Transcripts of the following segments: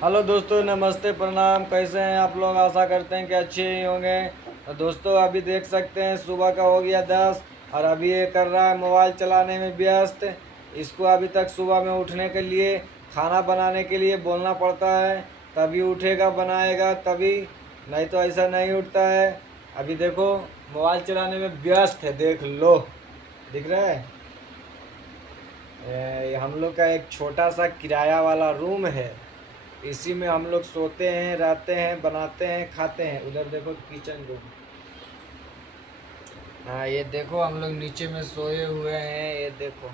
Hello दोस्तों, नमस्ते, प्रणाम। कैसे हैं आप लोग? आशा करते हैं कि अच्छे ही होंगे। तो दोस्तों, अभी देख सकते हैं सुबह का हो गया 10 और अभी ये कर रहा है मोबाइल चलाने में व्यस्त। इसको अभी तक सुबह में उठने के लिए, खाना बनाने के लिए बोलना पड़ता है, तभी उठेगा, बनाएगा तभी, नहीं तो ऐसा नहीं उठता है। अभी देखो, मोबाइल चलाने में व्यस्त है, देख लो। दिख रहा है? हम लोग का एक छोटा सा किराया वाला रूम है। इसी में हम लोग सोते हैं, रहते हैं, बनाते हैं, खाते हैं। उधर देखो किचन रूम। हाँ, ये देखो हम लोग नीचे में सोए हुए हैं, ये देखो।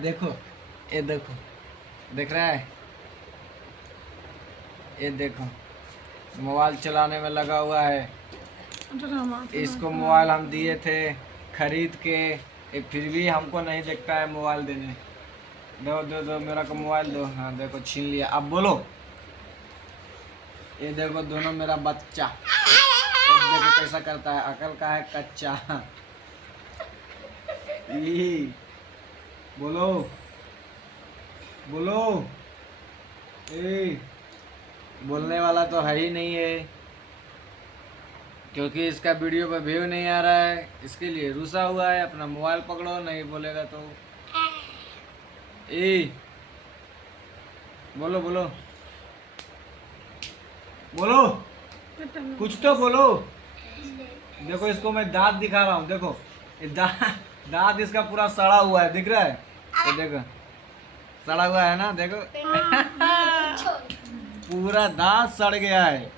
देखो, ये देखो, दिख रहा है? ये देखो, मोबाइल चलाने में लगा हुआ है। इसको मोबाइल हम दिए थे खरीद के, ये फिर भी हमको नहीं देखता है मोबाइल देने। दो दो दो, मेरा को मोबाइल दो। हाँ देखो, छीन लिया। अब बोलो। ये देखो दोनों मेरा बच्चा, एक देखो कैसा करता है, अकल का है कच्चा। ई, बोलो बोलो। ए, बोलने वाला तो है ही नहीं है, क्योंकि इसका वीडियो पे व्यू नहीं आ रहा है, इसके लिए रुसा हुआ है। अपना मोबाइल पकड़ो, नहीं बोलेगा तो। ए, बोलो बोलो बोलो, कुछ तो बोलो। देखो, इसको मैं दांत दिखा रहा हूँ, देखो ये दांत इसका पूरा सड़ा हुआ है, दिख रहा है? ये देखो, सड़ा हुआ है ना, देखो। पूरा दांत सड़ गया है।